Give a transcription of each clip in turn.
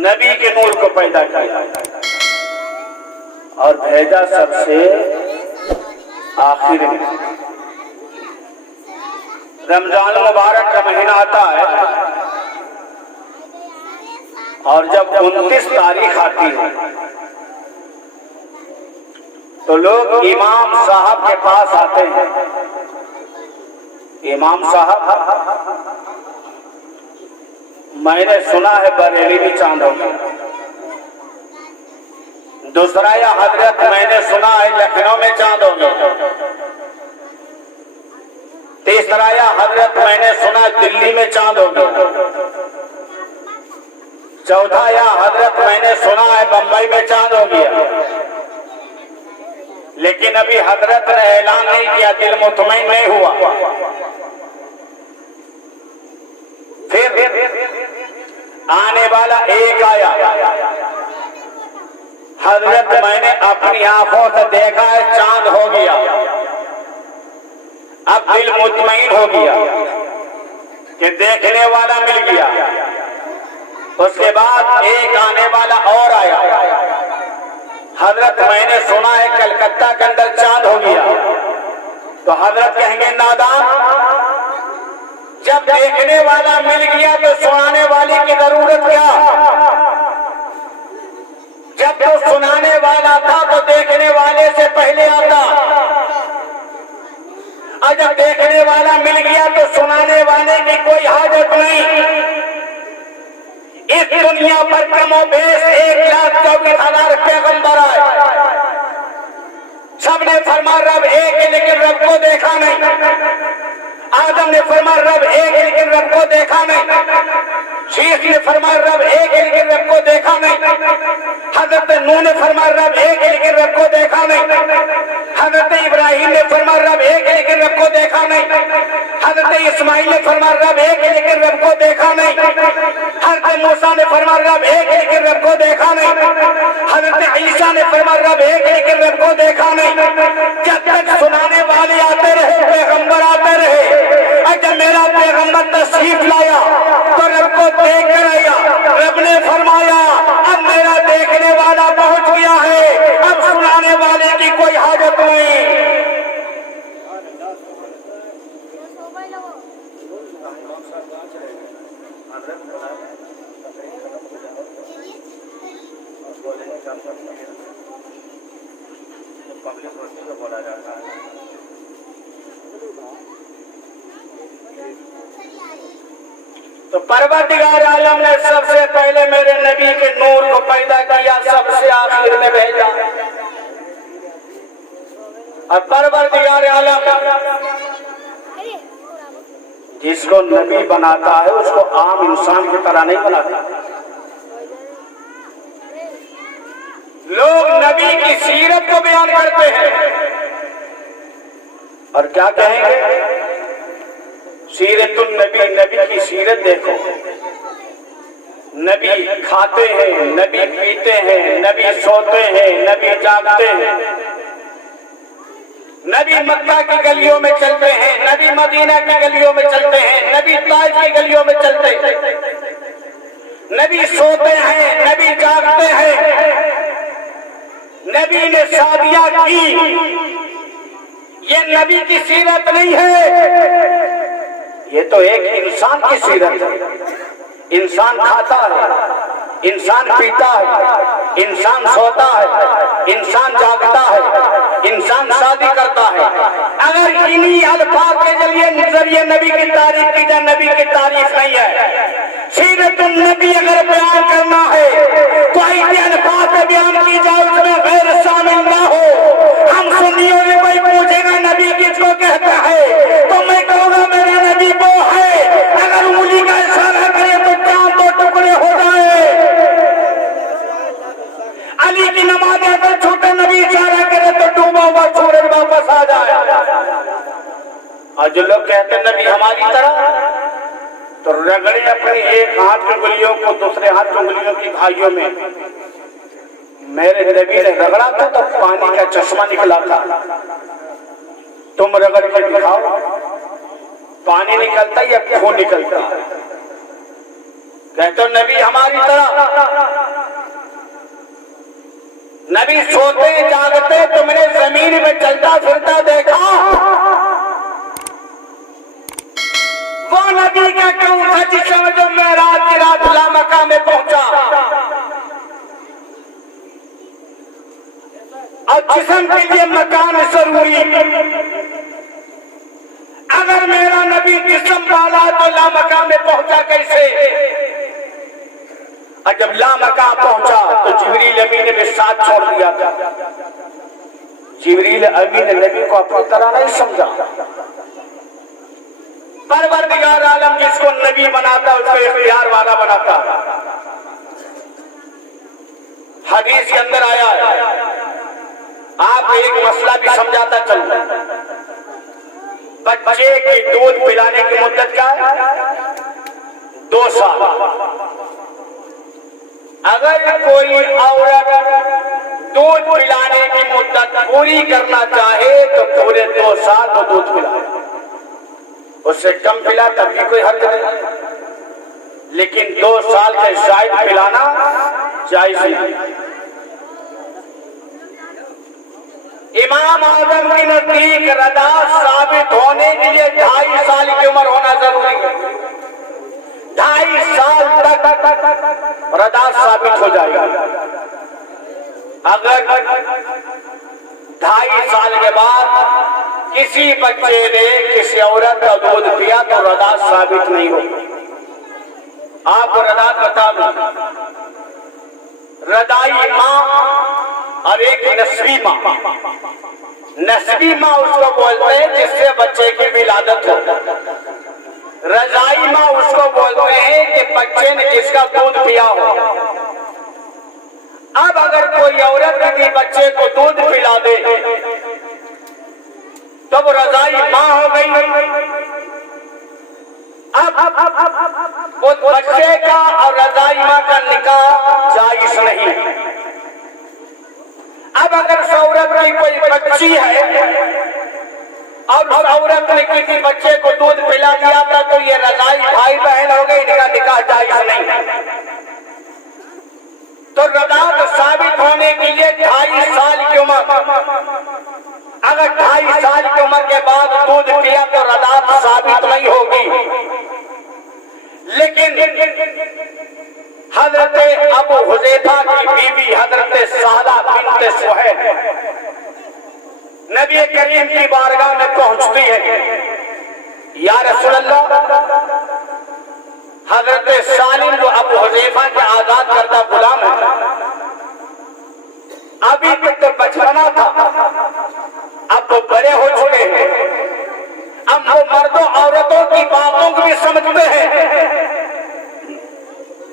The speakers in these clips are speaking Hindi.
नबी के नूर को पैदा किया और भेजा सबसे आखिर में। रमजान मुबारक का महीना आता है और जब 29 तारीख आती है तो लोग इमाम साहब के पास आते हैं। इमाम साहब, मैंने सुना है बरेली में चांद हो गया। दूसरा या हजरत, मैंने सुना है लखनऊ में चांद हो गया। तीसरा या हजरत, मैंने सुना दिल्ली में चांद हो गया। चौथा या हजरत, मैंने सुना है बंबई में चांद हो गया। लेकिन अभी हजरत ने ऐलान नहीं किया, दिल मुतमईन नहीं हुआ। फिर आने वाला एक आया, हजरत मैंने अपनी आंखों से देखा है चांद हो गया। अब दिल मुतमईन हो गया कि देखने वाला मिल गया। उसके बाद एक आने वाला और आया, हजरत मैंने सुना है कलकत्ता के अंदर चांद हो गया। तो हजरत कहेंगे नादान, जब देखने वाला मिल गया तो सुनाने वाले की जरूरत क्या? जब तो सुनाने वाला था तो देखने वाले से पहले आता, और जब देखने वाला मिल गया तो सुनाने वाले की कोई हाजत नहीं। इस दुनिया पर कमोबेश 1,24,000 पैगंबर आए, सबने फरमा रब एक है लेकिन रब को देखा नहीं। आदम ने फरमा रब एक है लेकिन रब को देखा नहीं। शीश ने फरमा रब एक है लेकिन रब को देखा नहीं। हजरत नूह ने फरमा रब एक है लेकिन रब को देखा नहीं। हजरत इब्राहिम ने फरमा रब एक है लेकिन रब को देखा नहीं। हजरत इस्माइल ने फरमा रब एक है लेकिन रब को देखा नहीं। हजरत मूसा ने फरमा रब एक है लेकिन रब को देखा नहीं। हजरत ईसा ने फरमा रब एक है लेकिन रब को देखा नहीं। जब तक सुनाने वाले आते रहे, पैगंबर आते रहे, और जब मेरा पैगंबर तशरीफ लाया तो रब को देख कर आया। रब ने फरमाया अब मेरा देखने वाला पहुंच गया है, अब सुनाने वाले की कोई हाजत नहीं। पब्लिक रोटी को बोला जाता है। तो परवरदिगार आलम ने सबसे पहले मेरे नबी के नूर को पैदा किया, सबसे आखिर में भेजा। और परवरदिगार आलम जिसको नबी बनाता है उसको आम इंसान की तरह नहीं बनाता। लोग नबी की सीरत को बयान करते हैं और क्या कहेंगे? सीरतुन नबी, नबी की सीरत देखो। नबी खाते हैं, नबी पीते हैं, नबी सोते हैं, नबी जागते हैं। नबी मक्का की गलियों में चलते हैं, नबी मदीना की गलियों में चलते हैं, नबी ताइफ की गलियों में चलते हैं। नबी सोते हैं, नबी जागते हैं, नबी ने शादियां की। ये नबी की सीरत नहीं है, ये तो एक इंसान की सीरत है। इंसान खाता है, इंसान पीता है, इंसान सोता है, इंसान जागता है, इंसान शादी करता है। अगर इन्हीं अल्फाज के जरिए नबी की तारीफ की जाए, नबी की तारीफ नहीं है। सीरतुन नबी अगर बयान करना है तो ऐसे अल्फाज में बयान की जाए उसमें गैर शामिल ना हो। हम सुन्नियों में कोई पूछेगा नबी किसको कहता है तो मैं कहूँगा मेरा नबी वो है। अगर उंगली का इशारा करे तो चांद दो टुकड़े हो जाए। अली की नमाज अगर छूटे नबी इशारा करे तो डूबा हुआ सूरज वापस आ जाए। और जो लोग कहते हैं नबी हमारी तरह, तो रगड़े अपनी एक हाथ की उंगलियों को दूसरे हाथ की उंगलियों की भाइयों में। मेरे नबी ने रगड़ा था तो पानी का चश्मा निकला था। तुम रगड़ के दिखाओ, पानी निकलता या खून निकलता? कहे तो नबी हमारी तरह, नबी सोते जागते तुमने जमीन में चलता फिरता देखा? वो नबी का क्यों था जिसमें जो मेराज की रात लामका में पहुंचा? और जिस्म के लिए मकान जरूरी, अगर मेरा नबी जिस्म वाला तो लामका में पहुंचा कैसे? और जब लामका पहुंचा तो जिब्रील अमीन ने भी साथ छोड़ दिया था। जिब्रील अमीन ने नबी को अपनी तरह नहीं समझा। परवरदिगार आलम जिसको नबी बनाता उसको इख्तियार वाला बनाता। हदीस के अंदर आया है, आप एक मसला भी समझाता चल। बच्चे के दूध पिलाने की मुद्दत क्या है? 2 साल। अगर कोई औरत दूध पिलाने की मुद्दत पूरी करना चाहे तो पूरे 2 साल वो दूध पिलाए, उससे कम पिला तब भी कोई हर्ज नहीं, लेकिन 2 साल से शायद पिलाना जायज नहीं। इमाम आजम के नजदीक रदा साबित होने के लिए 2.5 साल की उम्र होना जरूरी है। 2.5 साल तक रदा साबित हो जाएगा। अगर 2.5 साल के बाद किसी बच्चे ने किसी औरत का दूध पिया तो रदा साबित नहीं होगी। आपको रदा बता दूं, रदाई माँ और एक नस्बी माँ। नस्बी माँ उसको बोलते हैं जिससे बच्चे की विलादत हो। रजाई माँ उसको बोलते हैं कि बच्चे ने जिसका दूध पिया हो। अब अगर कोई औरत किसी बच्चे को दूध पिला दे तो वो रजाई माँ हो गई। अब उस बच्चे का और रजाई माँ का निकाह जायज नहीं। अब अगर उस औरत की कोई बच्ची है और उस औरत ने किसी बच्चे को दूध पिला दिया था तो ये रजाई भाई बहन हो गई, इनका निकाह जायज नहीं। तो रदात साबित होने के लिए 2.5 साल की उम्र, अगर 2.5 साल की उम्र के बाद दूध पिया तो रदात साबित नहीं होगी। लेकिन हजरत अबू हुज़ैफा की बीवी हजरत साला बिन्त सुहैल नबी करीम की बारगाह में पहुंचती है। या रसूल अल्लाह, हजरत सालिम जो अबू हुज़ैफा के आजाद करदा गुलाम है, अभी तक तो बचपना था, अब वो बड़े हो चुके हैं। अब वो मर्दों औरतों की बातों को भी समझते हैं।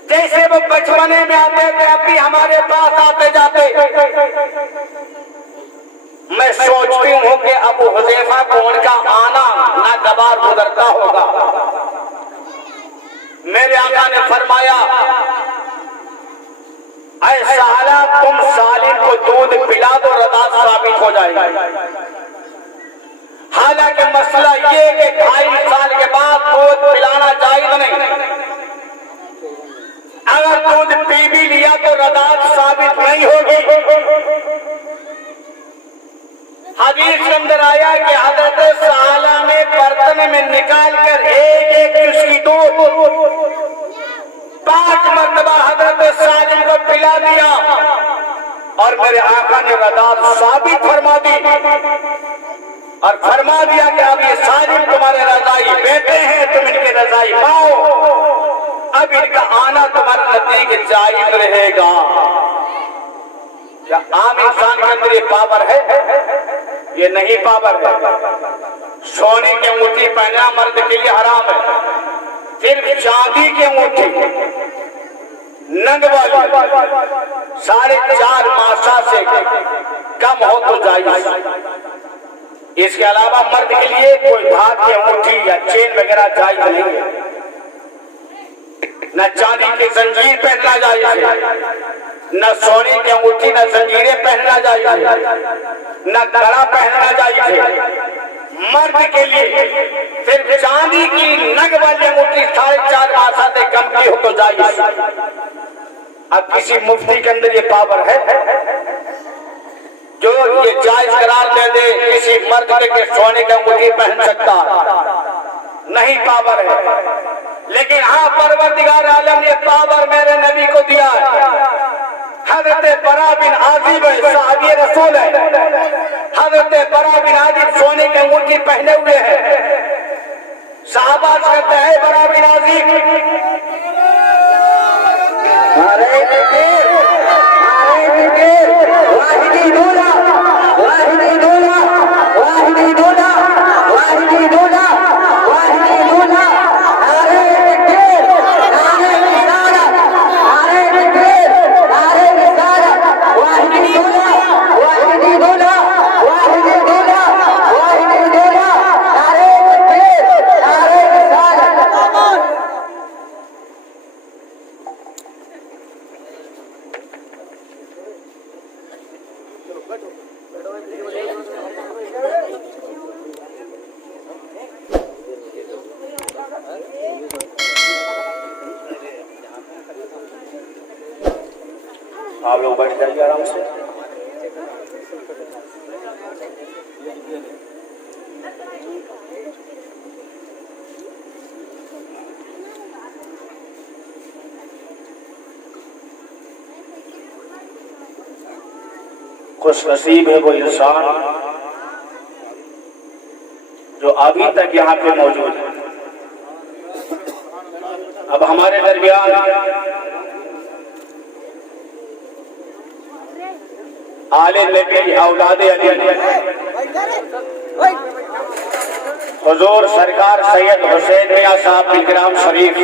जैसे वो बचपने में आते थे अब भी हमारे पास आते जाते। मैं सोचती हूँ कि अबू हुज़ैफा को उनका आना नागवार गुजरता होगा। मेरे आका ने फरमाया, ऐ साला तुम सालिम को दूध पिला दो, रदात साबित हो जाएगी। हालांकि मसला ये कि 2.5 साल के बाद दूध पिलाना जायज नहीं। अगर दूध पी भी लिया तो रदात साबित नहीं होगी। हदीस के अंदर आया कि हजरत साला ने बर्तन में निकाल कर एक उसकी दूध 5 मरतबा हजरत सालिम को पिला दिया और मेरे आका ने रदात साबित फरमा दी और फरमा दिया कि अब ये सालिम तुम्हारे रजाई बेटे हैं, तुम इनके रजाई पाओ, अब इनका आना तुम्हारे नजदीक जायज रहेगा। क्या आम इंसान के अंदर ये पावर है? ये नहीं पावर है। सोने की अंगूठी पहनना मर्द के लिए हराम है, सिर्फ चांदी की अंगूठी नंग वाली 4.5 मासा से कम हो तो जायज। इसके अलावा मर्द के लिए कोई धात की अंगूठी या चेन वगैरह जायज नहीं है। न चांदी की जंजीर पहनना जायज है, न सोने की अंगूठी न जंजीरें पहनना जायज है, न कड़ा पहनना जायज है। मर्द के लिए सिर्फ चांदी की नग वाली अंगूठी 4.5 मासा से कम की हो तो जायज। अब किसी मुफ्ती के अंदर ये पावर है जो ये जायज करार दे दे किसी मर्द के सोने की अंगूठी पहन सकता? नहीं पावर है। लेकिन हाँ, परवरदिगार आलम ने पावर मेरे नबी को दिया है। हजरत बरा बिन आजिब सहाबी रसूल है। हजरत बरा बिन आजिब सोने की अंगूठी पहने हुए हैं। साहबा कहते हैं बरा बिन आजिब, वाहिदी दूल्हा, वाहिदी दूल्हा, वाहिदी दूल्हा, वाहिदी दूल्हा, वाहिदी दूल्हा, नारे तकबीर, नारे रिसालत, नारे तकबीर, नारे रिसालत, वाहिदी दूल्हा, वाहिदी दूल्हा, वाहिदी दूल्हा, वाहिदी दूल्हा, नारे तकबीर, नारे रिसालत। आप लोग बैठ जाइए आराम से। खुश नसीब है वो इंसान जो अभी तक यहाँ पे मौजूद है। अब हमारे दरमियान आले नबी औलादे अली हुजूर सरकार सैयद हुसैन मियां साहब बिलग्राम शरीफ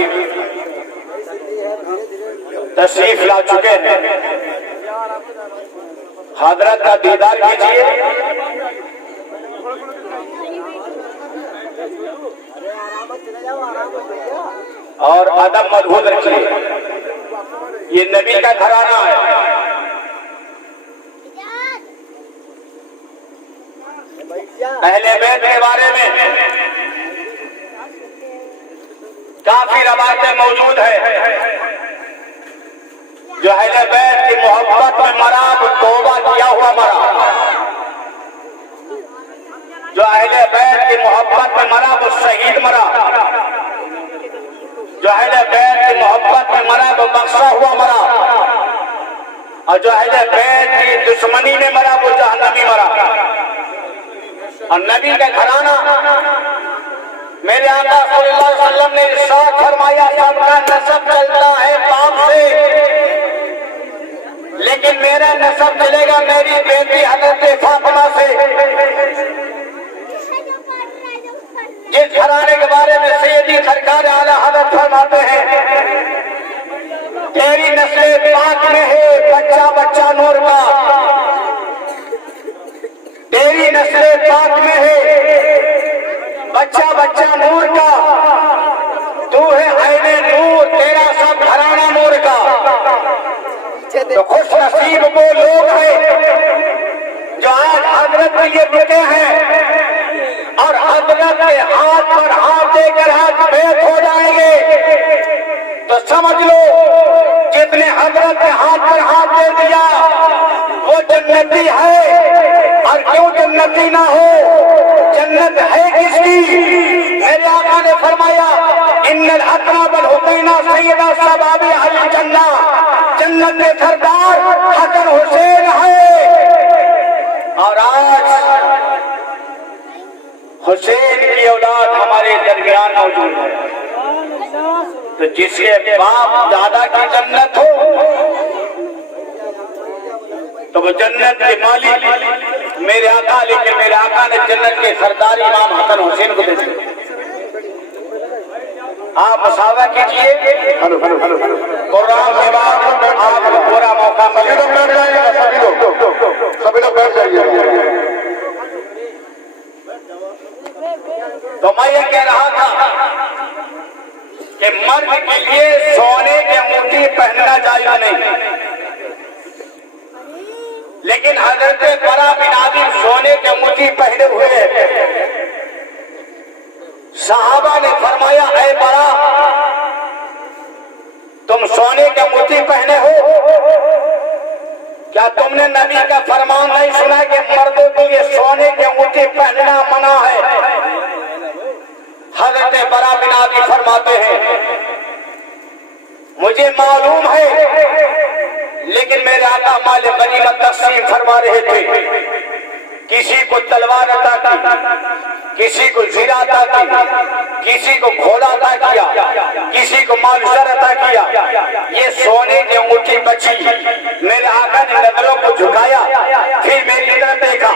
तशरीफ ला चुके हैं। हजरत का दीदार कीजिए और अदब मजबूत रखिए। ये नबी का घराना है। अहले बैत के बारे में काफी रवायतें मौजूद है। जो अहले बैत की मोहब्बत में मरा वो तौबा किया हुआ मरा। जो अहले बैत की मोहब्बत में मरा वो शहीद मरा। जो अहले बैत की मोहब्बत में मरा वो बख्शा हुआ मरा। और जो अहले बैत की दुश्मनी में मरा वो जहन्नमी मरा। और नबी का घराना मेरे आका सल्लल्लाहु अलैहि वसल्लम ने इरशाद फरमाया, सबका नसब चलता है बाप से, लेकिन मेरा नसब चलेगा मेरी बेटी हजरत फातिमा से। जिस घराने के बारे में सैयदी सरकार आला हजरत फरमाते हैं, तेरी नस्ल पाक में है बच्चा बच्चा नूर का। तेरी नस्ल पाक में है बच्चा बच्चा नूर का। तू है ऐने नूर, तेरा सब घराना नूर का। तो खुश नसीब वो लोग हैं जो आज हजरत के लिए रुके हैं और हजरत के हाथ पर हाथ देकर हाथ भेंट हो जाएंगे। तो समझ लो जितने हजरत के हाथ पर हाथ दे दिया वो जन्नती है। और क्यों जन्नती ना हो, जन्नत है किसकी? मेरे आका ने फरमाया, इन्नल अक़रब वल हुसैना सय्यदा शबाबि अहल जन्नह। जन्नत के सरदार हसन हुसैन है। और आज हुसैन की औलाद हमारे दरमियान मौजूद है। तो जिसके बाप दादा की जन्नत हो तो वो जन्नत के मालिक मेरे आका। लेकिन मेरे आका ने जन्नत के सरदार इमाम हसन हुसैन को दे दिया। आप मुसावा कीजिए। कुरान के बाद आपको पूरा मौका मिलेगा। सभी लोग बैठ जाइए। तो मैं ये कह रहा था कि मर्द के लिए सोने की अंगूठी पहनना जायज नहीं, लेकिन हजरत बरा बिन आजिब सोने की अंगूठी पहने हुए सहाबा ने फरमाया, ऐ बरा, तुम सोने के मोती पहने हो, क्या तुमने नबी का फरमान नहीं सुना कि मर्दों के लिए सोने के अंगूठे पहनना मना है? हजरत बरा बिन आदिब फरमाते हैं, मुझे मालूम है, लेकिन मेरे आका माले गनीमत तकसीम फरमा रहे थे। किसी को तलवार अता की, किसी को जीरा अता की, किसी को घोड़ा अता किया, किसी को मालूसर अता किया। ये सोने की अंगूठी बची। मेरे आका ने नजरों को झुकाया, फिर मेरी तरफ देखा,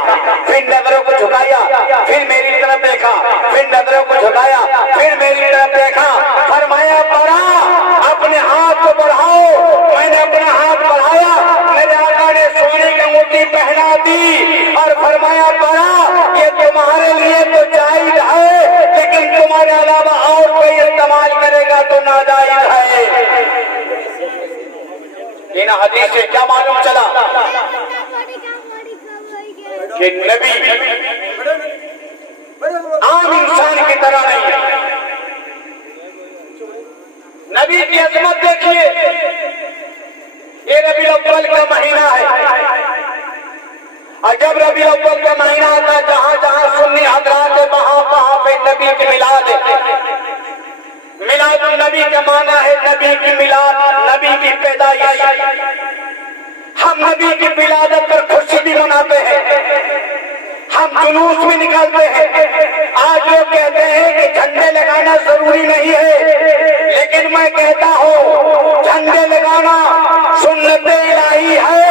फिर नजरों को झुकाया, फिर मेरी तरफ देखा, फिर नजरों को झुकाया, फिर मेरी तरफ देखा। फरमाया, बरा, अपने हाथ को बढ़ाओ। मैंने अपना हाथ बढ़ाया, मेरे आका ने सोने की अंगूठी पहना दी और फरमाया, बरा, ये तुम्हारे लिए तो जायज है, लेकिन तुम्हारे अलावा और कोई इस्तेमाल करेगा तो नाजायज है। इन हदीस से क्या मालूम चला कि नबी आम इंसान की तरह नहीं है। नबी की अजमत देखिए। ये रबीउल अव्वल का महीना है, और जब रबीउल अव्वल का महीना आता है, जहां जहां सुन्नी हजरात है, वहां पे नबी की मिलाद है। मिलाद नबी का माना है नबी की मिलाद, नबी की पैदाइश। हम नबी की विलादत पर खुशी भी मनाते हैं, हम जुलूस में निकालते हैं। आज लोग कहते हैं कि झंडे लगाना जरूरी नहीं है, लेकिन मैं कहता हूँ झंडे लगाना सुन्नत इलाही है,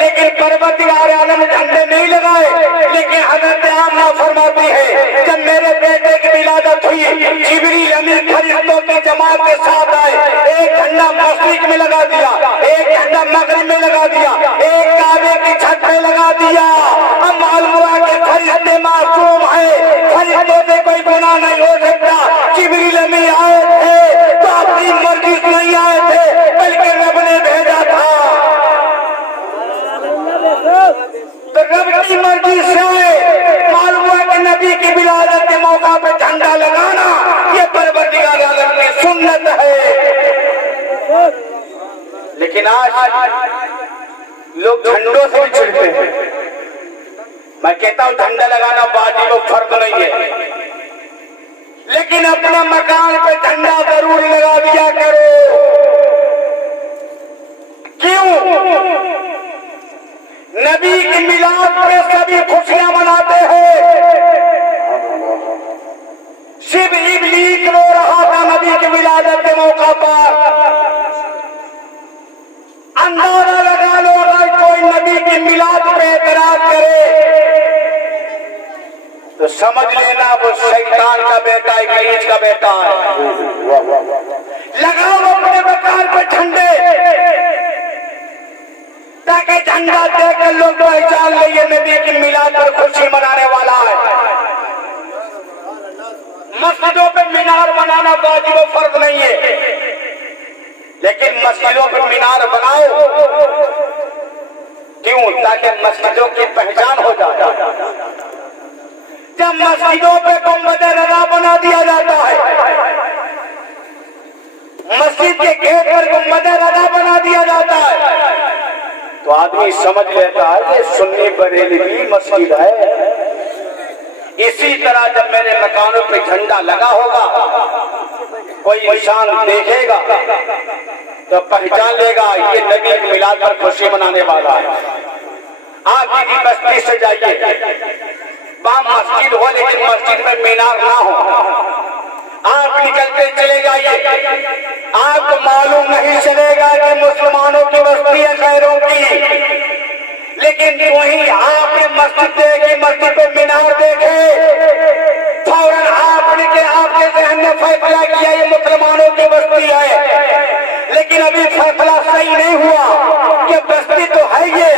लेकिन परवरदिगार आलम झंडे नहीं लगाए। लेकिन हजरत आमना फरमाती है, जब मेरे बेटे की विलादत हुई, जिब्रील अमीन फरिश्तों की जमात के साथ आए। एक झंडा मशरिक में लगा दिया, एक झंडा मगरिब में लगा दिया, एक काबे की छत पे लगा दिया। अब मालूम हुआ कि फरिश्ते मासूम है, फरिश्तों से कोई गुनाह नहीं हो सकता। जिब्रील अमीन आए थे तो अपनी मर्जी से नहीं आए थे, बल्कि रब ने भेजा था। तो रब की मर्जी से मालूम हुआ कि नबी की विलादत के मौका पे झंडा लगाना ये परवरदिगार आलम की सुन्नत है। लेकिन आज लोग झंडों से भी चिढ़ते हैं। मैं कहता हूं झंडा लगाना वाजिब और फर्ज नहीं है, लेकिन अपना मकान पे झंडा जरूर लगा दिया करो। क्यों? नबी की मिलाद पे सभी खुशियां मनाते हैं। शिव इब्लीस रो रहा था नबी की विलादत के मौका पर। अंदाजा लगा लो, अगर कोई नबी की मिलाद पे एतराज करे तो समझ लेना वो शैतान का बेटा है, इब्लीस का बेटा है। लगाओ अपने मकान पे झंडे, ताकि झंडा देखकर लोग पहचान ले ये नबी की मिलाद पर खुशी मनाने वाला है। मस्जिदों पे मीनार बनाना वाजिब और फर्ज नहीं है, लेकिन मस्जिदों पे मीनार बनाओ। क्यों? ताकि मस्जिदों की पहचान हो जाए। जब मस्जिदों पे गुंबद रज़ा बना दिया जाता है, मस्जिद के गेट पर गुंबद रज़ा बना दिया जाता है, तो आदमी समझ लेता है ये सुन्नी बरेलवी मस्जिद है। इसी तरह जब मेरे मकानों पे झंडा लगा होगा, कोई इंसान देखेगा तो पहचान लेगा ये नबी की मिलाद पर खुशी मनाने वाला है। आप किसी बस्ती से जाइए, वहां मस्जिद हो लेकिन मस्जिद में मीनार ना हो, आप निकलते चले जाइए, आपको मालूम नहीं चलेगा कि मुसलमानों की बस्ती है खैरों की। लेकिन वहीं आपने मस्जिद देखी, मस्जिद पे मीनार देखे, फौरन आपके जहन में फैसला किया ये मुसलमानों की बस्ती है। लेकिन अभी फैसला सही नहीं हुआ कि बस्ती तो है ये,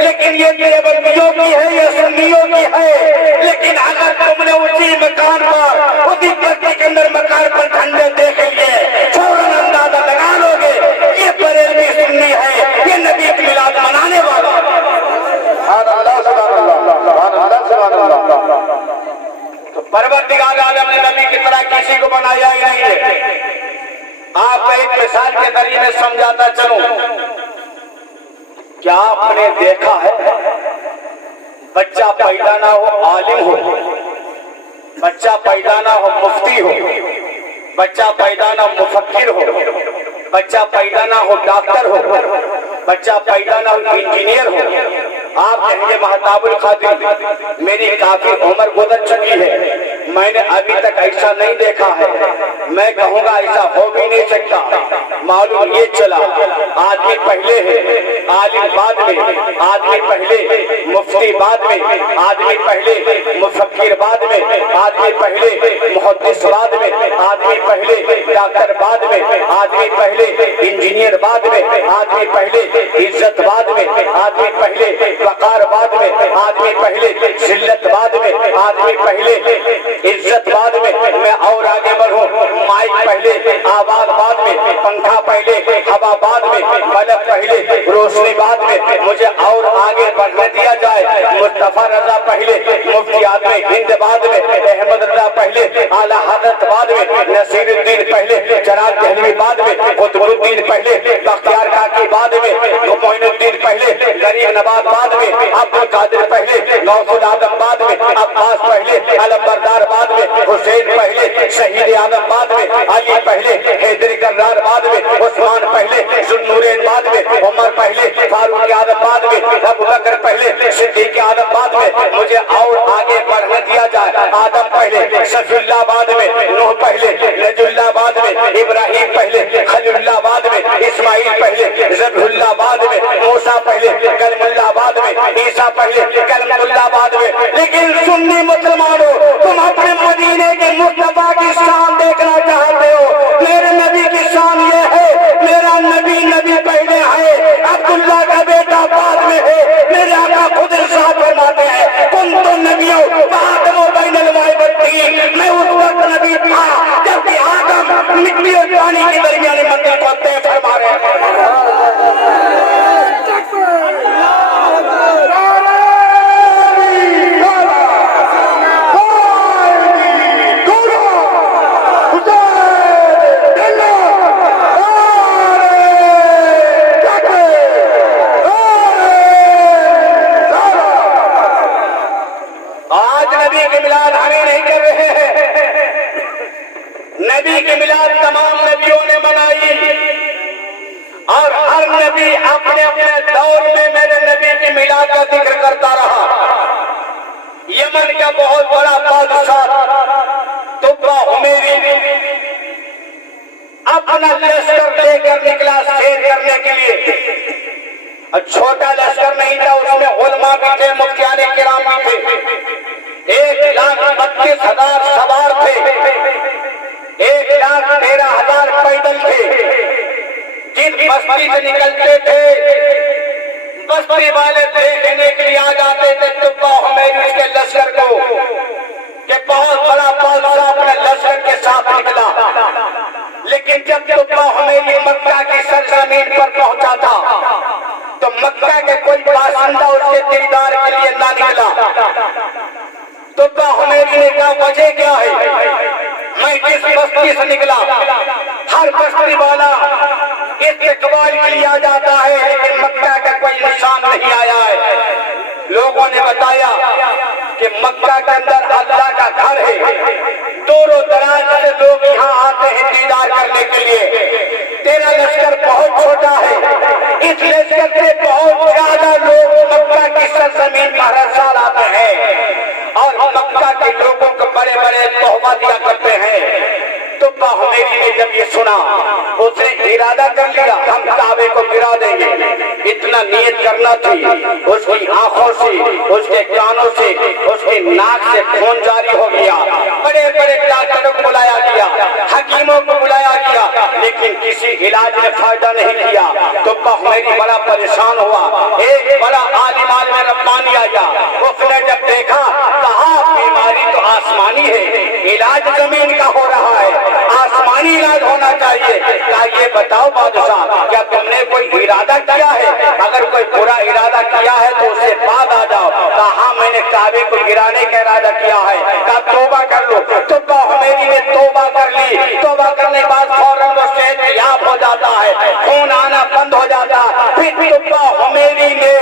लेकिन ये देवबंदियों की है, ये सुन्नियों की है। लेकिन अगर तुमने उसी मकान पर, उसी बस्ती के अंदर मकान पर झंडे देख लिए, फौरन अंदाजा लगा लोगे ये बरेलवी सुन्नी है, ये नबी की मिलाद मनाने वाला। तो परवरदिगार आलम ने नबी की तरफ मिसाल के जरिए में समझाता चलूं। क्या आपने देखा है बच्चा पैदा ना हो आलिम हो, बच्चा पैदा ना हो मुफ्ती हो, बच्चा पैदा ना मुफक्किर हो, बच्चा पैदा ना हो डॉक्टर हो, बच्चा पैदा ना हो इंजीनियर हो। आप कहेंगे महताबुल खातिर मेरी काफी उम्र गुजर चुकी है, मैंने अभी तक ऐसा नहीं देखा है। मैं कहूँगा ऐसा हो भी नहीं सकता। मालूम ये चला आदमी पहले है, आलिम बाद में, आदमी पहले मुफ्ती बाद में, आदमी पहले मुफक्किर बाद में, आदमी पहले मुहद्दिस बाद में, आदमी पहले डॉक्टर बाद में, आदमी पहले इंजीनियर बाद में, आदमी पहले इज्जत बाद में, आदमी पहले वकार बाद में, आदमी पहले जिल्लत बाद में, आदमी पहले इज्जत बाद में। मैं और आगे बढ़ूं, माइक पहले, आवाज बाद में, पंखा पहले, हवा बाद में, बल्ब पहले, रोशनी बाद में। मुझे और आगे बढ़ने दिया जाए। मुस्तफा रजा पहले, मुफ्ती आदमी हिंद बाद में, अहमद रजा पहले, आला हजरत बाद में, नसीरुद्दीन पहले, चराग दहलवी बाद में, कुतुबुद्दीन पहले, बख्तियार काकी बाद में, मोइनुद्दीन पहले, गरीब नवाज बाद में, अब्दुल कादिर पहले, गौसुल आजम बाद में, अब्बास पहले, अलमबरदार बाद में, हुसैन पहले, शहीद आजम बाद में, अली पहले, हैदरी कर्रार बाद में, उस्मान पहले, जुन्नूरैन बाद में, उमर पहले, फारूक आजम बाद में, अबू बकर पहले, सिद्दीक आजम बाद में। मुझे और आगे बढ़ने दिया जाए। आदम पहले, शफीउल्लाह बाद में, नूह पहले, नजुल्लाह बाद में, इब्राहिम पहले, खलीलुल्लाह बाद में, इस्माइल पहले, ज़बीहुल्लाह बाद में, मूसा पहले, कलमुल्लाह बाद में, ईसा पहले, कलमुल्लाह बाद में। लेकिन सुन्नी मुसलमानों, तुम अपने मदीने के मुस्तफा की शान देखना चाहते हो। मेरे नबी की शान ये है, मेरा नबी नबी पहले है, अब्दुल्ला का बेटा बाद में है। मेरे आका खुद इरशाद फरमाते हैं, तुम तो नबियों आदम बैनल माए बत्तीन। मैं उस वक्त नबी था जबकि आदम मिट्टी और पानी के दरमियान मंदिर को तय फरमा रहे हैं। नबी की मिलाद तमाम नबियों ने मनाई और हर नबी अपने अपने दौर में मेरे नबी की मिलाद का जिक्र करता रहा। यमन का बहुत बड़ा बादशाह तुब्बा उमैरी अपना लश्कर लेकर निकला सैर करने के लिए। और छोटा लश्कर नहीं था, उसमें उलमा भी थे, मुफ्तियाने किराम भी थे। 1,32,000 सवार थे, 1,13,000 पैदल थे। जिस बस्ती से निकलते थे बस्ती वाले देखने के लिए आ जाते थे तुब्बा उमैरी के लश्कर को कि बहुत बड़ा बादशाह अपने लश्कर के साथ निकला। लेकिन जब तुब्बा उमैरी मक्का की सरजमीन पर पहुंचा था तो मक्का के कोई बाशिंदा उसके दीदार के लिए ना निकला। तुब्बा उमैरी ने कहा वजह क्या है, मैं किस बस्ती से निकला। हर बस्ती वाला इस्तकबाल के लिए आ जाता है, लेकिन मक्का का कोई निशान नहीं आया है। लोगों ने बताया कि मक्का के अंदर अल्लाह का घर है, दूरों दराज से लोग यहाँ आते हैं दीदार करने के लिए। तेरा लश्कर बहुत छोटा है, इस लश्कर से बहुत ज्यादा लोग मक्का की सरजमीन पर हर साल आते हैं और मक्का के लोगों को बड़े बड़े तोहफा दिया करते हैं। तुब्बा उमैरी ने जब ये सुना उसने इरादा कर लिया हम काबे को गिरा देंगे। इतना नियत करना थी, उसकी आंखों से, उसके कानों से, उसके नाक से खून जारी हो गया। बड़े बड़े डॉक्टरों को बुलाया गया, हकीमों को बुलाया गया, लेकिन किसी इलाज ने फायदा नहीं किया। तुब्बा उमैरी बड़ा परेशान हुआ। एक बड़ा आलिम रब्बानी आया, उसने जब देखा कहा बीमारी तो आसमानी है, इलाज जमीन का हो रहा है, आसमानी इलाज होना चाहिए। क्या ये बताओ बादशाह, क्या तुमने कोई इरादा किया है? अगर कोई बुरा इरादा किया है तो उससे बाद आ जाओ। कहा मैंने काबे को गिराने का इरादा किया है। कहा तौबा कर लो। तुब्बा उमैरी ने तौबा कर ली। तौबा करने के बाद फौरन वो सेहतयाब हो जाता फिर तुब्बा हुमैरी ने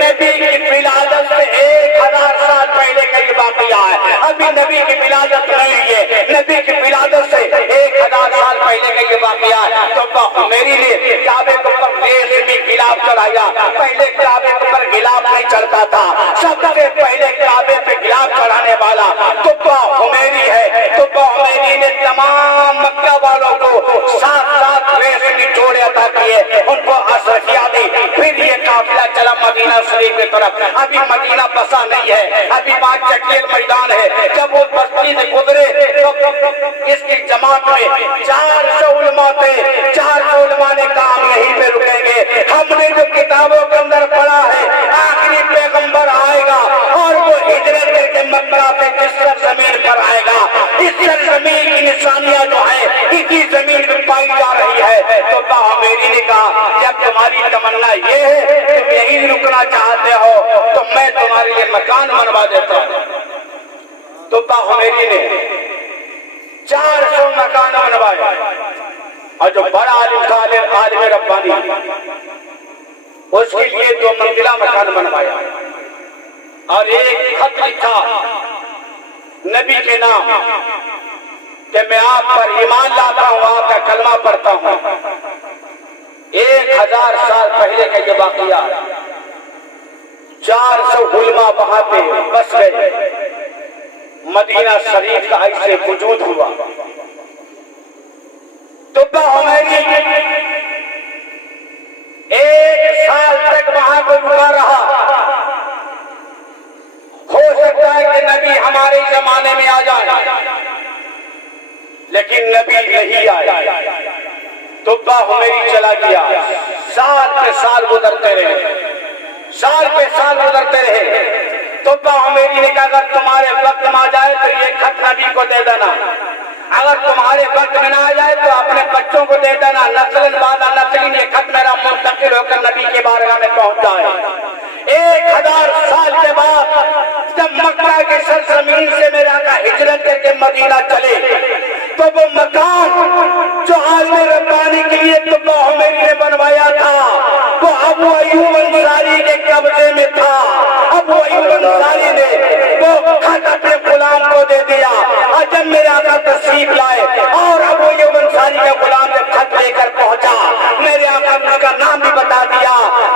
नबी की विलादत से 1000 साल पहले का ये वाकया है। अभी नबी की विलादत नहीं हुई है, नबी की विलादत से 1000 साल पहले का ये वाकया है। तुब्बा हुमैरी ने काबे के ऊपर रेशमी गिलाफ चढ़ाया। पहले काबे के ऊपर गिलाफ नहीं चढ़ता था, सबसे पहले काबे पे गिलाफ चढ़ाने वाला तुब्बा हुमैरी है। तुब्बा हुमैरी ने तमाम मक्का वालों को 7 रेशमी जोड़े अता किए, उनको अशरफिया दी। फिर ये काफिला चला मदीना शरीफ की तरफ। अभी मदीना बसा नहीं है, अभी वहाँ चटियल मैदान है। जब वो बस्ती से गुजरे तो इसकी जमात में 400 उलमा थे। 400 उलमा ने कहा हम यहीं पे रुकेंगे। हमने जो किताबों के अंदर पढ़ा है आखिरी पैगंबर आएगा और वो हिजरत करके मक्का से जिस सरजमीन पर आएगा, इस सरजमीन की निशानियां जो है इसी जमीन में पाई जा रही है। तो हुमैरी ने कहा जब तुम्हारी तमन्ना ये है तुम यहीं रुकना चाहते हो तो मैं तुम्हारे लिए मकान बनवा देता हूँ। तो हुमैरी ने 400 मकान बनवाए और जो बड़ा आलिम था आलिम रब्बानी उसके लिए 2 मंजिला मकान बनवाया और एक खत लिखा नबी के नाम कि मैं आप पर ईमान लाता हूँ, आपका कलमा पढ़ता हूँ। 1000 साल पहले का ये वाकया, 400 उलमा वहां पे बस गए। मदीना शरीफ का ऐसे वजूद हुआ। तुब्बा हुमैरी 1 साल तक वहां पर रुका रहा। हो सकता है कि नबी हमारे जमाने में आ जाए, लेकिन नबी नहीं आया। तुब्बा हुमैरी चला गया। साल पे साल गुजरते रहे, साल पे साल गुजरते रहे। तुब्बा हुमैरी ने कहा अगर तुम्हारे वक्त में आ जाए तो ये खत नबी को दे देना, अगर तुम्हारे वक्त में ना आ जाए तो अपने बच्चों को दे देना। नस्लन बाद नस्लिन ये खत मेरा मुंतकिल होकर नबी के बारगाह में पहुंचा है। 1000 साल के बाद जब मक्का के सरजमीन से मेरा का हिजरत करके मदीना चले तो वो मकान जो आलिम रब्बानी के लिए तुब्बा हुमैरी ने बनवाया था वो अबू अय्यूब अंसारी के कब्जे में था। अबू अय्यूब अंसारी ने वो खत अपने गुलाम को दे दिया और जब मेरे आका तशरीफ लाए और अबू अय्यूब अंसारी का गुलाम जब खत लेकर पहुंचा मेरे आका ने उसका नाम भी बता दिया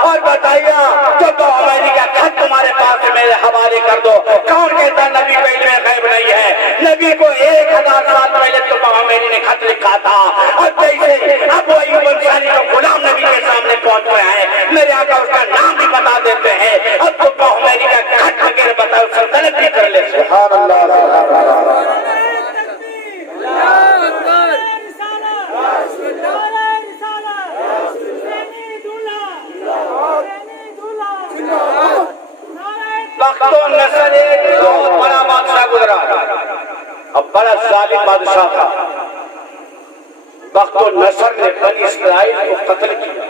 और बताया तुब्बा हुमैरी का खत तुम्हारे पास मेरे हवाले कर दो। कौन कहता नबी को इल्म गैब नहीं है? नबी को 1000 साल पहले तुब्बा हुमैरी ने खत लिखा था और जैसे अबू अय्यूब अंसारी का गुलाम नबी के सामने पहुंच गया है मेरे आका उसका नाम भी बता देते हैं और तुब्बा हुमैरी का खत वगैरह बताओ सल्तनत भी कर ले। सुभान अल्लाह। बख्तो नसर एक बहुत बड़ा बादशाह गुजरा, अब बड़ा जालिम बादशाह था। बख्तो नसर ने बनी इस्राइल को कत्ल किया।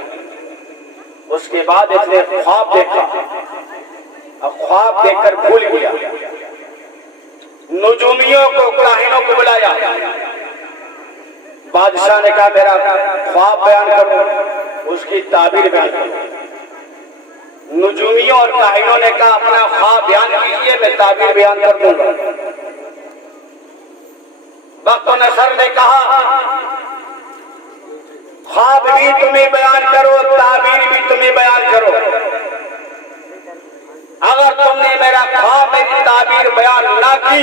उसके बाद इसने ख्वाब देखा, अब ख्वाब देखकर भूल गया। नुजूमियों को काहिनों को बुलाया। बादशाह ने कहा मेरा ख्वाब बयान करो, उसकी ताबीर बयान करो। नुजूमियों और काहिनों ने कहा अपना ख्वाब बयान कीजिए, मैं ताबीर बयान कर दूंगा। बख्तो नसर ने कहा ख्वाब भी तुम्हें बयान करो, ताबीर भी तुम्हें बयान करो। अगर तुमने मेरा ख्वाब मेरी ताबीर बयान ना की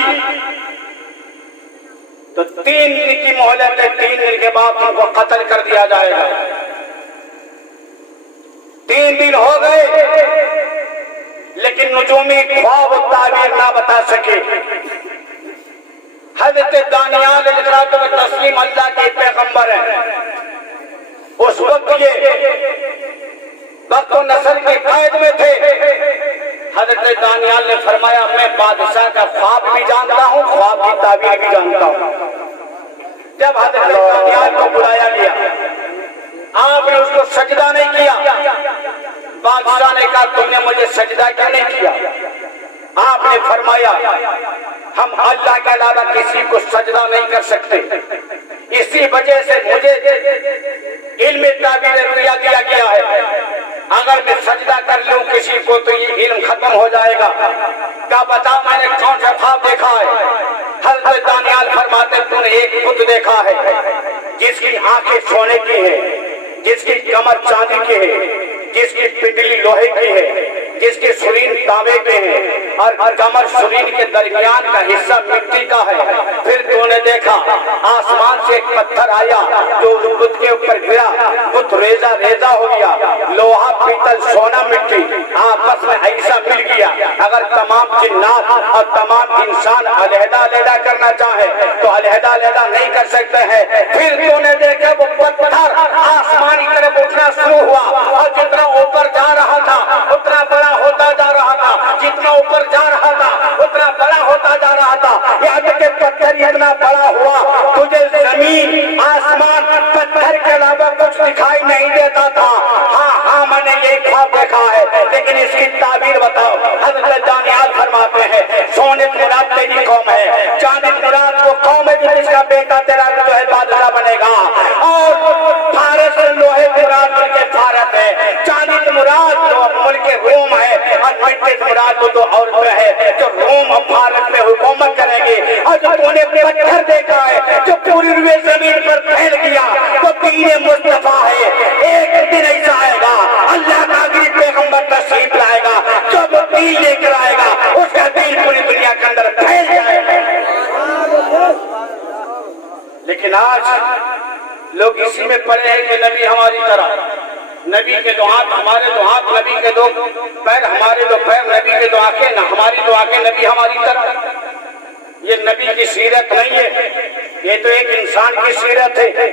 तो 3 दिन की मोहलत है, 3 दिन के बाद तुमको कत्ल कर दिया जाएगा। 3 दिन हो गए लेकिन नुजूमी ख्वाब और ताबीर ना बता सके। हज़रत दानियाल तस्लीम अल्लाह के पैगंबर हैं। उस वक्त ये बख्तो नसर के कैद में थे। हज़रत दानियाल ने फरमाया मैं बादशाह का ख्वाब भी जानता हूँ, ख्वाब की ताबीर भी जानता हूँ। जब हज़रत दानियाल को बुलाया गया आपने उसको सजदा नहीं किया। बादशाह ने कहा तुमने मुझे सजदा क्यों नहीं किया? आपने फरमाया हम अल्लाह के अलावा किसी को सजदा नहीं कर सकते, इसी वजह से मुझे इल्म ताबीर रुया दिया गया है। को तो ये इल्म खत्म हो जाएगा। क्या बता मैंने कौन सा ख्वाब देखा है। हज़रत दानियाल फरमाते तूने एक बुत देखा है जिसकी आंखें सोने की है, जिसकी कमर चांदी की है, जिसकी पिंडली लोहे की है, जिसके सुरीन तांबे के हैं और कमर सुरीन के दरमियान का हिस्सा मिट्टी का है। फिर तूने देखा आसमान से एक पत्थर आया जो उस बुत के ऊपर गिरा, बुत रेजा रेजा हो गया, लोहा पीतल सोना मिट्टी आपस में ऐसा मिल गया। अगर तमाम जिन्नात और तमाम इंसान अलहदा अलहदा करना चाहे तो अलहदा अलहदा नहीं कर सकते हैं। फिर तूने देखा वो पत्थर आसमान की तरफ उठना शुरू हुआ और जितना ऊपर जा रहा था उतना बड़ा होता जा रहा था, जितना ऊपर जा रहा था उतना बड़ा होता जा रहा था। यहाँ तक पत्थर इतना बड़ा हुआ तुझे जमीन आसमान पत्थर के अलावा कुछ दिखाई नहीं देता था। हाँ हाँ मैंने ये ख्वाब देखा है, लेकिन इसकी ताबीर बताओ। हज़रत दानियाल फरमाते हैं सोने मुराद तेरी कौम है, चांदी मुराद वो कौम है जिसका बेटा तेरा जो है बादशाह बनेगा, और फारस लोहे मुराद मिलके भारत है, चांदी मुराद मुल्क रोम है, और मिट्टी मुराद तो और है जो रोम और भारत में हुकूमत करेंगे। और जो तूने पत्थर देखा है जो पूरी जमीन पर फैल गया वो दीन मुस्तफा है। एक दिन ऐसा आएगा अल्लाह का आखिरी पैगंबर तशरीफ लाएगा जो वो दीन लेकर आएगा, उसका दीन पूरी दुनिया के अंदर फैल जाएगा। लेकिन आज लोग इसी में पड़े हैं कि नबी हमारी तरह, नबी के दो हाथ हमारे दो हाथ, नबी के दो पैर हमारे दो पैर, नबी के दो आंखें न हमारी दो आंखें, नबी हमारी तरह। ये नबी की सीरत नहीं है, ये तो एक इंसान की सीरत है।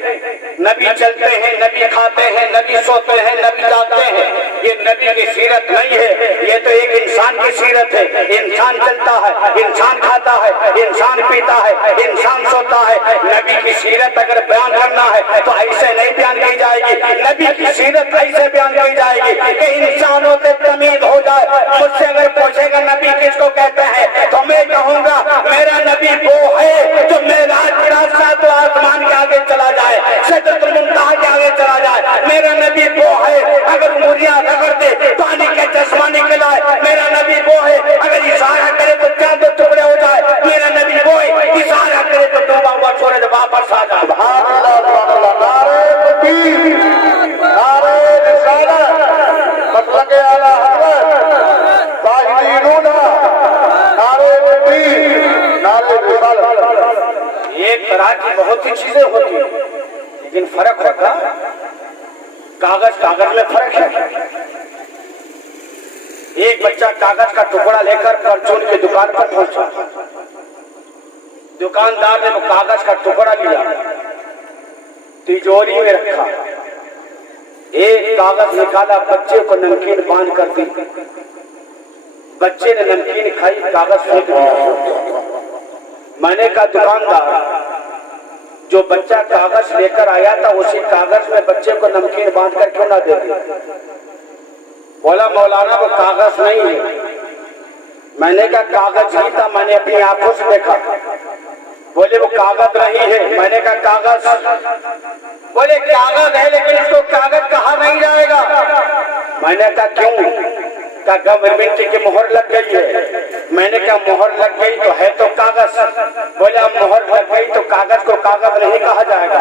नबी चलते हैं, नबी खाते हैं, नबी सोते हैं, नबी जागते हैं, ये नबी की सीरत नहीं है, ये तो एक इंसान की सीरत है। इंसान चलता है, इंसान खाता है, इंसान पीता है, इंसान सोता है। नबी की सीरत अगर बयान करना है तो ऐसे नहीं बयान की जाएगी। नबी की सीरत ऐसे बयान की जाएगी कि इंसानों से तमीज हो जाए। मुझसे अगर पूछेगा नबी किसको कहते हैं तो मैं कहूँगा मेरा नबी वो है जो मेराज के रास्ता तो आसमान के आगे चला जाए, सिदरतुल मुंतहा के आगे चला जाए। मेरा नबी वो है अगर मुरियां रगड़ दे पानी का चश्मा निकल आए। मेरा नबी वो है अगर इशारा करे तो चांद टुकड़े हो जाए। मेरा नबी वो है इशारा करे तो तौबा हुआ सूरज वापस आ जाए। एक तरह की बहुत सी चीजें होती हैं, लेकिन फर्क होता कागज कागज में फर्क है। एक बच्चा कागज का टुकड़ा लेकर परचून की दुकान पर पहुंचा, दुकानदार ने वो कागज का टुकड़ा लिया, तिजोरी में रखा, एक कागज निकाला, बच्चे को नमकीन बांध कर दी। बच्चे ने नमकीन खाई, कागज फेंक दिया। मैंने कहा दुकानदार जो बच्चा कागज लेकर आया था उसी कागज में बच्चे को नमकीन बांध कर क्यों ना दे दी? बोला मौलाना वो कागज नहीं है। मैंने कहा कागज ही था, मैंने अपनी आंखों से देखा। बोले वो कागज नहीं है। मैंने कहा कागज, बोले कागज है लेकिन इसको कागज कहा नहीं जाएगा। मैंने कहा क्यों? का गवर्नमेंट की मोहर लग गई है। मैंने कहा मोहर लग गई तो है तो कागज। बोला मोहर लग गई तो कागज को कागज नहीं कहा जाएगा,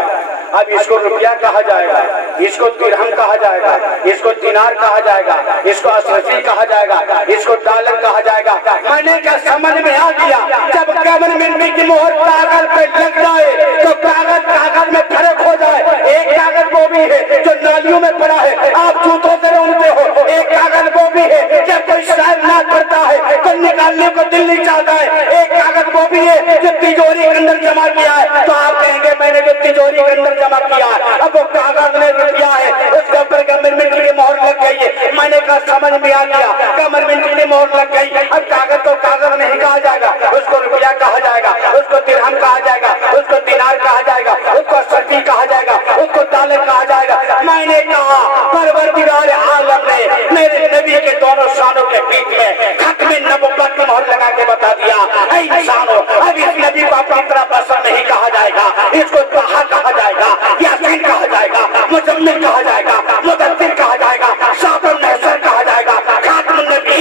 अब इसको रुपया कहा जाएगा, इसको दिरहम कहा जाएगा, इसको दिनार कहा जाएगा, इसको अशरफी कहा जाएगा, इसको डॉलर कहा जाएगा। मैंने क्या समझ में आ गया जब गवर्नमेंट की मोहर कागज पे लग जाए तो कागज कागज में फर्क हो जाए। एक कागज वो भी है जो नालियों में पड़ा है, आप जूतों से ढूंढते हो। एक कागज वो भी है जब कोई शायद ना करता है तो निकालने को दिल नहीं चाहता है। एक कागज वो भी है जो तिजोरी के अंदर जमा किया है, तो आप कहेंगे मैंने जो तिजोरी के अंदर जमा किया है अब वो कागज में रुपया है, उसके ऊपर गवर्नमेंट की मोहर लग गई है। मैंने कहा समझ में आ गया, गवर्नमेंट की मोहर लग गई, अब कागज तो कागज नहीं कहा जाएगा, उसको रुपया कहा जाएगा, उसको दिरहम कहा जाएगा, उसको दिनार कहा जाएगा, उसको सफी कहा जाएगा, उसको डॉलर कहा जाएगा। मैंने कहा परवरदिगार आलम ने मेरे नबी के दोनों शानों के बीच में खत्म नबुव्वत की मोहर लगा के बता दिया, ऐ इंसानों अब इस नबी को अपनी तरह बशर नहीं कहा जाएगा, इसको ताहा कहा जाएगा, यासीन कहा जाएगा, मुजम्मिल कहा जाएगा, मुदत्तिर कहा जाएगा, शाफिर नहसर कहा जाएगा, खातमुन नबी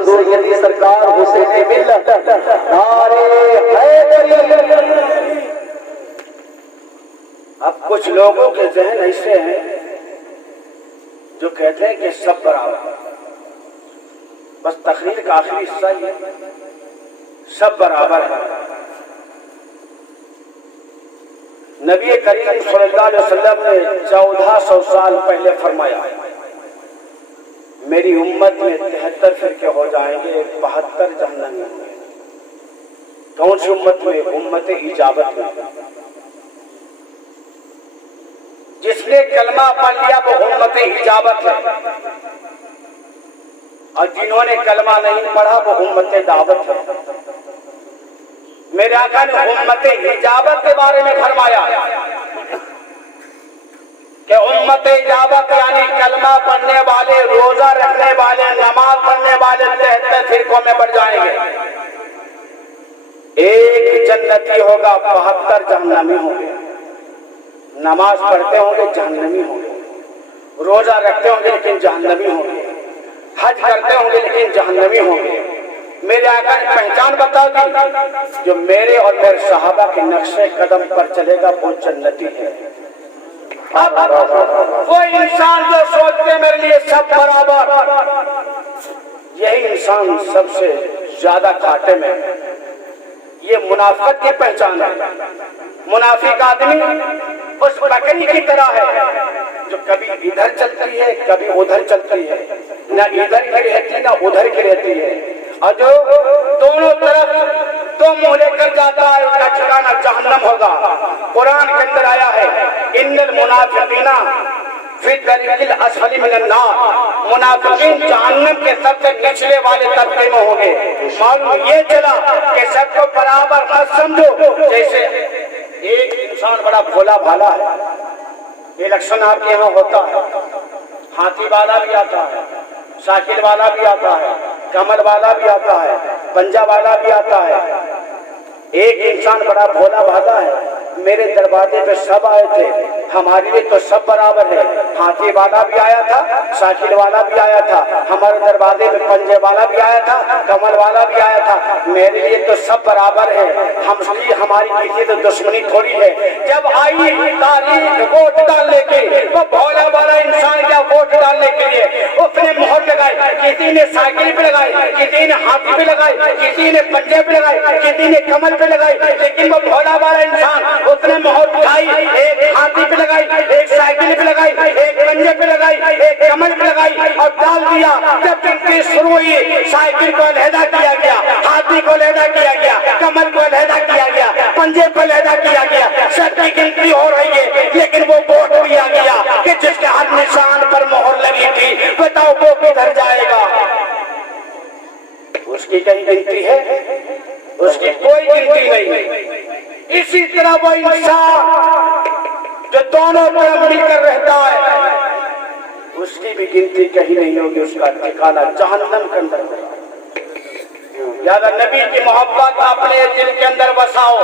रसूल सैयदी सरकार हुसैन मिल्लत नारे हैदरी। अब कुछ लोगों के जहन ऐसे हैं जो कहते हैं कि सब बराबर, बस तकरीर का आखिरी हिस्सा ही है, सब बराबर है। नबी करीम सल्लल्लाहु अलैहि वसल्लम ने 1400 साल पहले फरमाया, मेरी उम्मत में 73 फिरके हो जाएंगे, 72 जहन्नमी होंगे। कौन सी उम्मत में? उम्मत इजाबत में। जिसने कलमा पढ़ लिया वो उम्मत इजाबत है, और जिन्होंने कलमा नहीं पढ़ा वो उम्मत दावत है। मेरे आका ने उम्मत इजाबत के बारे में फरमाया कि उम्मत इजाबत यानी कलमा पढ़ने वाले, रोजा रखने वाले, नमाज पढ़ने वाले 73 फिरकों में बढ़ जाएंगे। एक जन्नती होगा, 72 जहन्नमी होंगे। नमाज पढ़ते होंगे, जहन्नमी होंगे। रोजा रखते होंगे लेकिन जहन्नमी होंगे। हज करते होंगे लेकिन जहन्नमी होंगे। मेरे आका ने पहचान बता दी, जो मेरे और मेरे सहाबा के नक्शे कदम पर चलेगा वो जन्नती है। अब वो इंसान जो सोचते मेरे लिए सब बराबर, यही इंसान सबसे ज्यादा घाटे में है। ये मुनाफिक की पहचान है। मुनाफिक आदमी उस बकरी की तरह है जो कभी इधर चलती है कभी उधर चलती है, ना इधर की रहती ना उधर की रहती है, और जो दोनों तरफ तो मुंह लेकर जाता है उसका ठिकाना जहन्नम होगा। कुरान के अंदर आया है, इन्नल मुनाफिकीना फी दरकिल असफली मिनन नार, मुनाफिकीन जहन्नम के सबसे निचले वाले तबके में होंगे। मालूम ये चला कि सबको बराबर मत समझो। जैसे एक इंसान बड़ा भोला भाला है, इलेक्शन आपके यहाँ होता है, हाथी वाला भी आता है, साइकिल वाला भी आता है, कमल वाला भी आता है, पंजा वाला भी आता है। एक इंसान बड़ा भोला भाला है, मेरे दरवाजे पे सब आए थे, हमारे लिए तो सब बराबर है। हाथी वाला भी आया था, साइकिल वाला भी आया था, हमारे दरवाजे पे पंजे वाला भी आया था, कमल वाला भी आया था, मेरे लिए तो सब बराबर है। हमारी किसी तो दुश्मनी थोड़ी है। जब आई तारीख वोट डालने की, वो भोला वाला इंसान क्या वोट डालने के लिए उसने मोहर लगाई, किसी ने साइकिल पे लगाई, किसी ने हाथी पे लगाई, किसी ने पंजे पे लगाई, किसी ने कमल पे लगाई, लेकिन वो भोला वाला इंसान उसने मोहर उठाई, एक हाथी पे लगाई, एक साइकिल पे लगाई, एक पंजे पे लगाई, एक कमल पे लगाई और डाल दिया। जब गिनती शुरू हुई, साइकिल को अलहदा किया गया, हाथी को अलहदा किया गया, कमल को अलहदा किया गया, पंजे को अलहदा किया गया, सबकी गिनती हो रही है, लेकिन वो वोट दिया गया कि जिसके हर निशान पर मोहर लगी थी, बताओ वो किधर जाएगा? उसकी कहीं गिनती है? उसकी कोई गिनती नहीं। इसी तरह वो इंसान जो दोनों तरफ मिलकर रहता है, उसकी भी गिनती कहीं नहीं होगी, उसका ठिकाना जहन्नम के अंदर होगा। याद नबी की मोहब्बत अपने दिल के अंदर बसाओ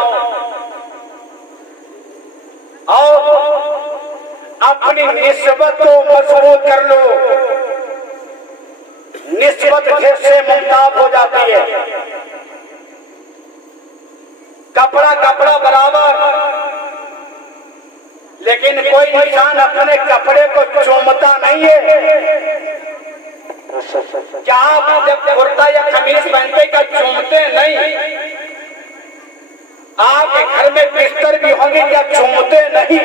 और अपनी निस्बत को मजबूत कर लो। निस्बत से मुमताज हो जाती है। कपड़ा कपड़ा बराबर, लेकिन कोई इंसान अपने कपड़े को चूमता नहीं है। क्या आप जब कुर्ता या कमीज पहनते क्या चूमते नहीं? आपके घर में बिस्तर भी होंगे क्या चूमते नहीं?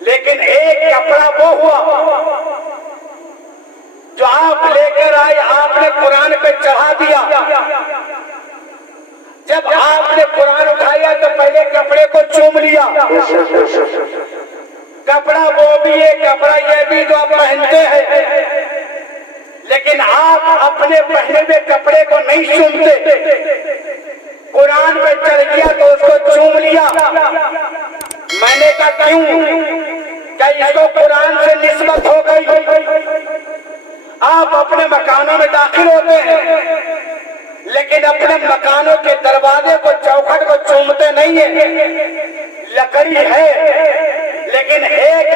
लेकिन एक कपड़ा वो हुआ जो आप लेकर आए, आपने कुरान पे चढ़ा दिया। जब आपने कुरान उठाया तो पहले कपड़े को चूम लिया। कपड़ा वो भी है, कपड़ा ये भी जो आप पहनते हैं, लेकिन आप अपने पहने हुए कपड़े को नहीं चूमते। कुरान पे चढ़ गया तो उसको चूम लिया। मैंने कहा क्यों? क्या इसको कुरान से निस्बत हो गई? आप अपने मकानों में दाखिल होते हैं, लेकिन अपने मकानों के दरवाजे को, चौखट को चूमते नहीं है। लकड़ी है लेकिन एक